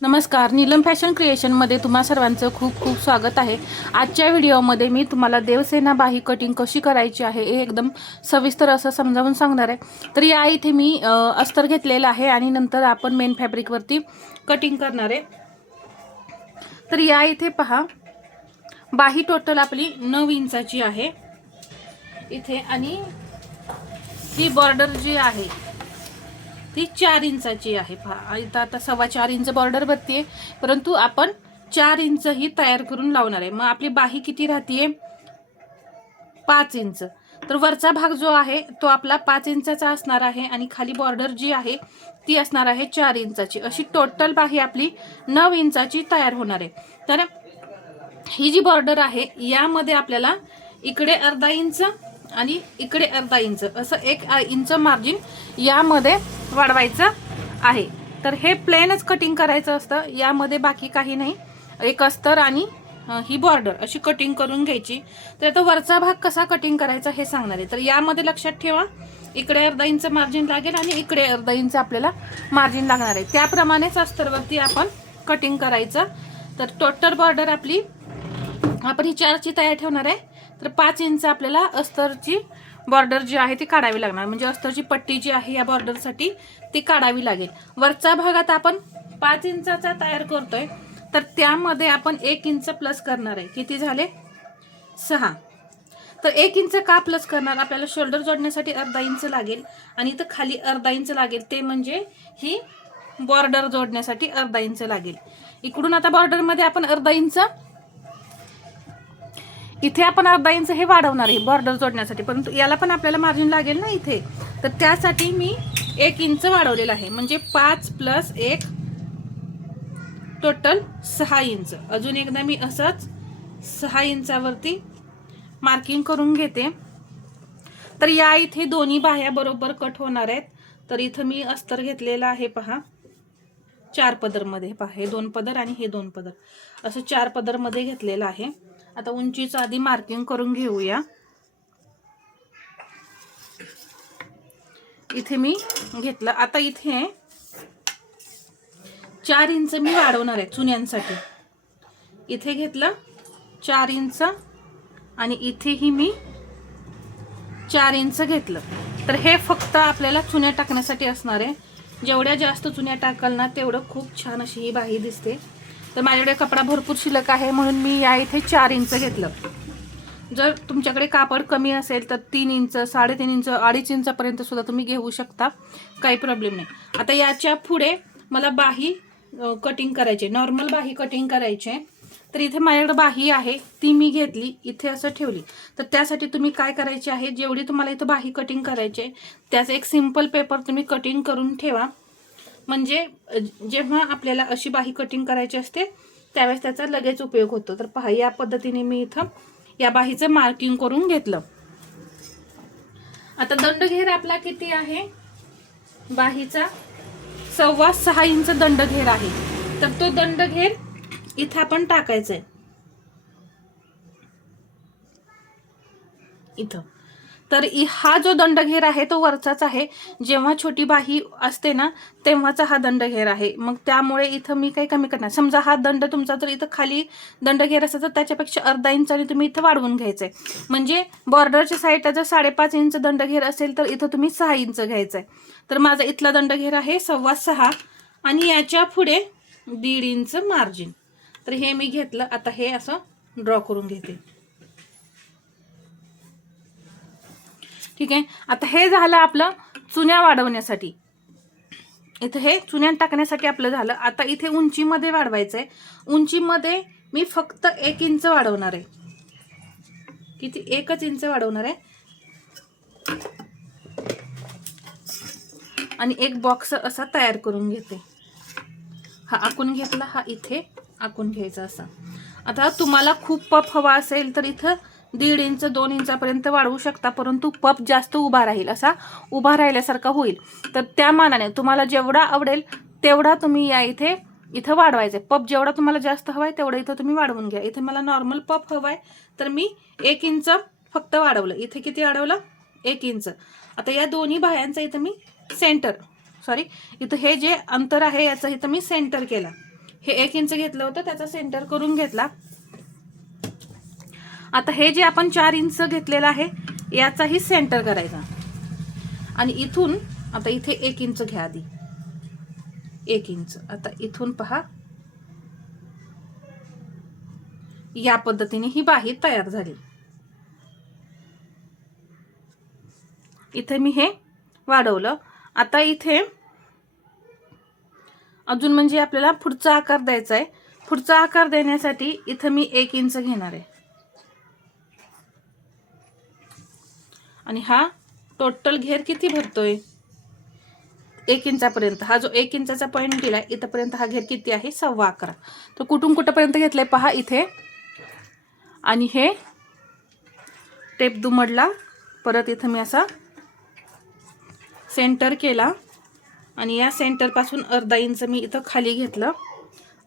नमस्कार, नीलम फॅशन क्रिएशनमध्ये तुम्हा सर्वांचं खूप खूप स्वागत आहे। आजच्या व्हिडिओमध्ये मी तुम्हाला देवसेना बाही कटिंग कशी करायची आहे हे एकदम सविस्तर असं समजावून सांगणार आहे। तर या इथे मी अस्तर घेतलेला आहे आणि नंतर आपण मेन फॅब्रिकवरती कटिंग करणार आहे। तर या इथे पहा, बाही टोटल आपली 9 इंचाची आहे इथे, आणि ही बॉर्डर जी आहे ती 4 इंचाची आहे। पहा इथं आता 4.25 इंच बॉर्डर बत्ती आहे, परंतु आपण 4 इंच ही तयार करून लावणार आहे। मग आपली बाही किती राहतीये? 5 इंच। तर वरचा भाग जो आहे तो आपला 5 इंचाचा असणार आहे आणि खाली बॉर्डर जी आहे ती असणार आहे 4 इंचाची। अशी टोटल बाही आपली 9 इंचाची तयार होणार आहे। तर ही जी बॉर्डर आहे यामध्ये आपल्याला इकडे अर्धा इंच आणि इकडे अर्धा इंच असं 1 इंच मार्जिन यामध्ये वाढवायचं आहे। तर हे प्लेनच कटिंग करायचं असतं, यामध्ये बाकी काही नाही। एक अस्तर आणि ही बॉर्डर अशी कटिंग करून घ्यायची। तर आता वरचा भाग कसा कटिंग करायचा हे सांगणार आहे। तर यामध्ये लक्षात ठेवा, इकडे अर्धा इंच मार्जिन लागेल आणि इकडे अर्धा इंच आपल्याला मार्जिन लागणार आहे। त्याप्रमाणेच अस्तरवरती आपण कटिंग करायचं। तर टोटल बॉर्डर आपली आपण ही 4 ची तयार ठेवणार आहे। तर 5 इंच आपल्याला अस्तरची बॉर्डर जी आहे ती काढावी लागणार, म्हणजे अस्तरची पट्टी जी आहे या बॉर्डरसाठी ती काढावी लागेल। वरचा भाग आता आपण 5 इंचाचा तयार करतोय, तर त्यामध्ये आपण 1 इंच प्लस करणार आहे। किती झाले? 6। तर 1 इंच का प्लस करणार? आपल्याला शोल्डर जोडण्यासाठी अर्धा इंच लागेल आणि इथं खाली अर्धा इंच लागेल, ते म्हणजे ही बॉर्डर जोडण्यासाठी अर्धा इंच लागेल। इकडून आता बॉर्डर मध्ये आपण अर्धा इंच, इथे आपण अर्धा इंच हे वाढवणार आहे बॉर्डर जोडण्यासाठी, परंतु याला पण आपल्याला मार्जिन लागेल ना इथे। तर त्यासाठी मी 1 इंच वाढवलेला आहे, म्हणजे 5 + 1 टोटल 6 इंच। अजून एकदा मी असंच 6 इंचावरती मार्किंग करून घेते। तर या इथे दोन्ही बाह्या बरोबर कट होणार आहेत। तर इथं मी अस्तर घेतलेला आहे पहा, 4 पदर मध्ये। पहा, हे 2 पदर आणि हे 2 पदर असं 4 पदर मध्ये घेतलेलं आहे। आता उंचीचं आधी मार्किंग करून घेऊया। इथे मी घेतलं। आता इथे 4 इंच मी वाढवणार आहे चुन्यांसाठी। इथे घेतलं 4 इंच आणि इथेही मी 4 इंच घेतलं। तर हे फक्त आपल्याला चुन्या टाकण्यासाठी असणार आहे। जेवढ्या जास्त चुन्या टाकाल ना तेवढं खूप छान अशी ही बाही दिसते। तर माझ्याकडे कपडा भरपूर शिल्लक आहे म्हणून मी या इथे 4 इंच घेतलं। जर तुमच्याकडे कापड कमी असेल तर 3 इंच, 3.5 इंच, 2.5 इंचापर्यंत सुद्धा तुम्ही घेऊ शकता, काही प्रॉब्लेम नाही। आता याच्या पुढे मला बाही कटिंग करायची, नॉर्मल बाही कटिंग करायची। तर इथे माझ्याकडे बाही आहे ती मी घेतली, इथे असं ठेवली। तर त्यासाठी तुम्ही काय करायचे आहे, जेवढी तुम्हाला इथं बाही कटिंग करायची आहे त्याचं एक सिंपल पेपर तुम्ही कटिंग करून ठेवा, म्हणजे जेव्हा आपल्याला अशी बाही कटिंग करायची असते त्यावेळेस त्याचा लगेच उपयोग होतो। तर पहा, या पद्धतीने मी इथं या बाहीचं मार्किंग करून घेतलं। आता दंडघेर आपला किती आहे? बाहीचा 6.25 इंच दंडघेर आहे। तर तो दंडघेर इथं आपण टाकायचा आहे, इथं। तर हा जो दंडघेर आहे तो वरचाच आहे, जेव्हा छोटी बाही असते ना तेव्हाचा हा दंडघेर आहे। मग त्यामुळे इथं मी काही कमी करणार। समजा हा दंड तुमचा जर इथं खाली दंडघेर असेल तर त्याच्यापेक्षा अर्धा इंचाने तुम्ही इथं वाढवून घ्यायचंय। म्हणजे बॉर्डरच्या साईडला जर 5.5 इंच दंडघेर असेल तर इथं तुम्ही 6 इंच घ्यायचंय। तर माझा इथला दंडघेर आहे 6.25 आणि याच्या पुढे 1.5 इंच मार्जिन। तर हे मी घेतलं। आता हे असं ड्रॉ करून घेते, ठीक आहे। आता हे झालं आपलं चुन्या वाढवण्यासाठी, इथे हे चुन्या टाकण्यासाठी आपलं झालं। आता इथे उंचीमध्ये वाढवायचंय। उंचीमध्ये मी फक्त 1 इंच वाढवणार आहे। किती? 1च इंच वाढवणार आहे आणि एक बॉक्स असा तयार करून घेते। हा आखून घेतला, हा इथे आखून घ्यायचा असा। आता तुम्हाला खूप पफ हवा असेल तर इथं 1.5 इंच 2 इंचापर्यंत वाढवू शकता, परंतु पफ जास्त उभा राहील, असा उभा राहिल्यासारखा होईल। तर त्या मानाने तुम्हाला जेवढा आवडेल तेवढा तुम्ही या इथं वाढवायचे। पफ जेवढा तुम्हाला जास्त हवाय तेवढं इथं तुम्ही वाढवून घ्या। इथे मला नॉर्मल पफ हवाय तर मी 1 इंच फक्त वाढवलं। इथे किती वाढवलं? 1 इंच। आता या दोन्ही बाह्यांचा इथं मी इथं हे जे अंतर आहे याचं इथं मी सेंटर केला। हे 1 इंच घेतलं होतं, त्याचा सेंटर करून घेतला. आता हे जे आपण 4 इंच घेतलेलं आहे याचाही सेंटर करायचा. आणि इथून आता इथे 1 इंच घ्या आधी, 1 इंच. आता इथून पहा, या पद्धतीने ही बाही तयार झाली. इथे मी हे वाढवलं. आता इथे अजून म्हणजे आपल्याला पुढचा आकार द्यायचा आहे. पुढचा आकार देण्यासाठी इथं मी 1 इंच घेणार आहे. आणि हा टोटल घेर किती भरतोय? 1 इंचापर्यंत. हा जो 1 इंचाचा पॉईंट दिलाय इथपर्यंत हा घेर किती आहे? 11.25. तर कुठून कुठपर्यंत घेतलंय पहा इथे. आणि हे टेप दुमडला, परत इथं मी असा सेंटर केला आणि या सेंटर पासून अर्धा इंच मी इथं खाली घेतलं.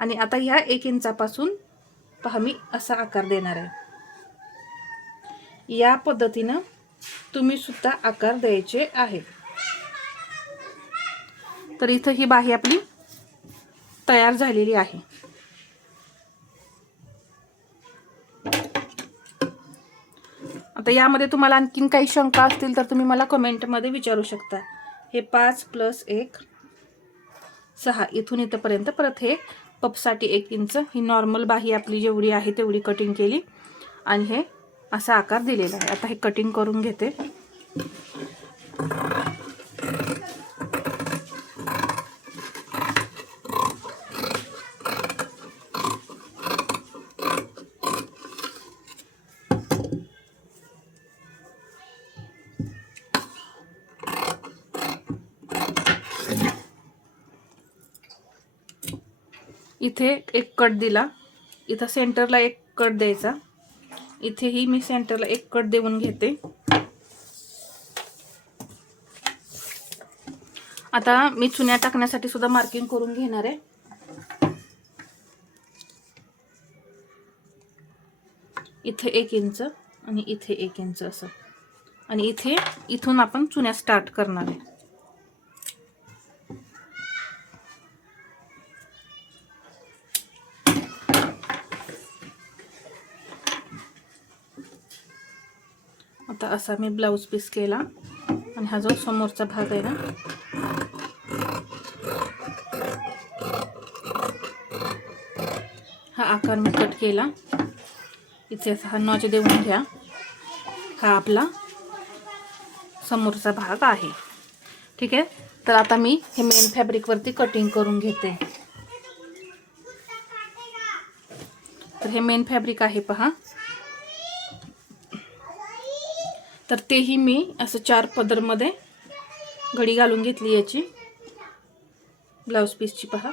आणि आता ह्या 1 इंचापासून पहा मी असा आकार देणार आहे. या पद्धतीनं तुम्ही सुद्धा आकार द्यायचे आहे. तर इथं ही बाही आपली तयार झालेली आहे. आता यामध्ये तुम्हाला आणखीन काही शंका असतील तर तुम्ही मला कमेंटमध्ये विचारू शकता. हे 5 + 1 6 इथून इथपर्यंत. परत हे पपसाठी 1 इंच. ही नॉर्मल बाही आपली जेवढी आहे तेवढी कटिंग केली आणि हे असा आकार दिलेला आहे. आता हे कटिंग करून घेते. इथे एक कट दिला, इथं सेंटरला एक कट द्यायचा, इथेही मी सेंटरला एक कट देऊन घेते. आता मी चुन्या टाकण्यासाठी सुद्धा मार्किंग करून घेणार आहे. इथे 1 इंच आणि इथे 1 इंच असं. आणि इथून आपण चुन्या स्टार्ट करणार आहे. आता असा मी ब्लाऊज पीस केला आणि हा जो समोरचा भाग आहे ना, हा आकार मी कट केला. इथे असा हा नॉच देऊन घ्या. हा आपला समोरचा भाग आहे. ठीक आहे. तर आता मी हे मेन फॅब्रिकवरती कटिंग करून घेते. तर हे मेन फॅब्रिक आहे पहा. तर तेही मी असं 4 पदरमध्ये घडी घालून घेतली याची ब्लाऊज पीसची पहा.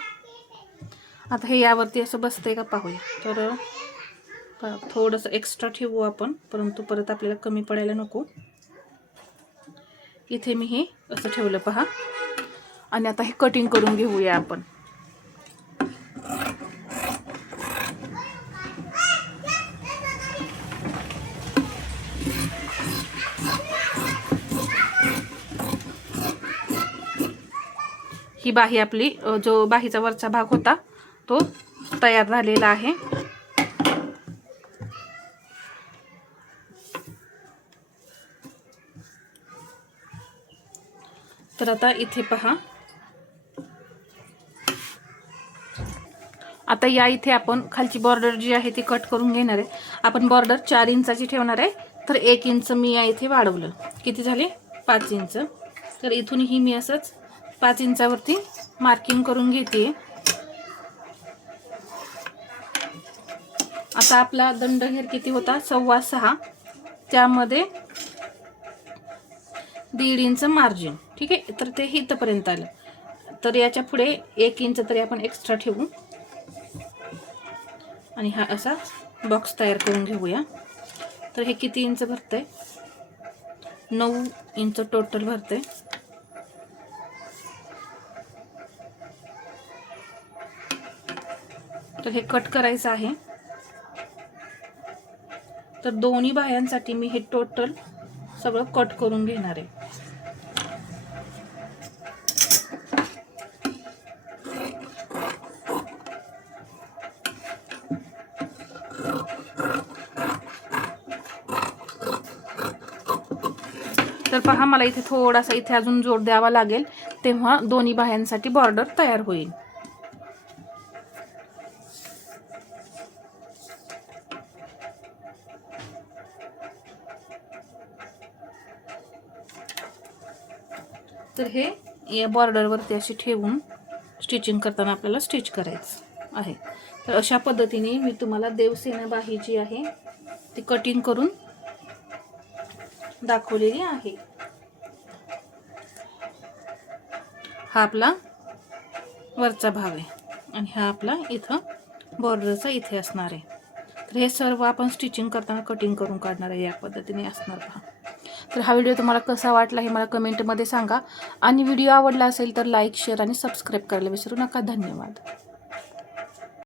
आता हे यावरती असं बसतंय का पाहूया. तर थोडंसं एक्स्ट्रा ठेवू आपण, परंतु परत आपल्याला कमी पडायला नको. इथे मी हे असं ठेवलं पहा. आणि आता हे कटिंग करून घेऊया आपण. ही बाही आपली, जो बाहीचा वरचा भाग होता तो तयार झालेला आहे. तर आता इथे पहा, आता या इथे आपण खालची बॉर्डर जी आहे ती कट करून घेणार आहे. आपण बॉर्डर 4 इंचाची ठेवणार आहे. तर 1 इंच मी या इथे वाढवलं. किती झाले? 5 इंच. तर इथूनही मी असंच 5 इंचावरती मार्किंग करून घेते. आता आपला दंड घेर किती होता? 6.25. त्यामध्ये 1.5 इंच मार्जिन. ठीक आहे. तर ते इथपर्यंत आलं. तर याच्या पुढे 1 इंच तरी आपण एक्स्ट्रा ठेवू आणि हा असा बॉक्स तयार करून घेऊया. तर हे किती इंच भरतंय? 9 इंच टोटल भरतंय. तर हे कट करायचं आहे. तर दोन्ही बाह्यांसाठी मी हे टोटल सगळं कट करून घेणार आहे. तर पहा मला इथे थोडासा इथे अजून जोड द्यावा लागेल, तेव्हा दोन्ही बाह्यांसाठी बॉर्डर तयार होईल. तर हे या बॉर्डरवरती अशी ठेवून स्टिचिंग करताना आपल्याला स्टिच करायचं आहे. तर अशा पद्धतीने मी तुम्हाला देवसेना बाही जी आहे ती कटिंग करून दाखवलेली आहे. हा आपला वरचा भाग आहे आणि हा आपला इथं बॉर्डरचा इथे असणार आहे. तर हे सर्व आपण स्टिचिंग करताना कटिंग करून काढणार आहे, या पद्धतीने असणार पहा. तर हा व्हिडिओ तुम्हाला कसा वाटला हे मला कमेंटमध्ये सांगा आणि व्हिडिओ आवडला असेल तर लाईक, शेअर आणि सबस्क्राईब करायला विसरू नका. धन्यवाद.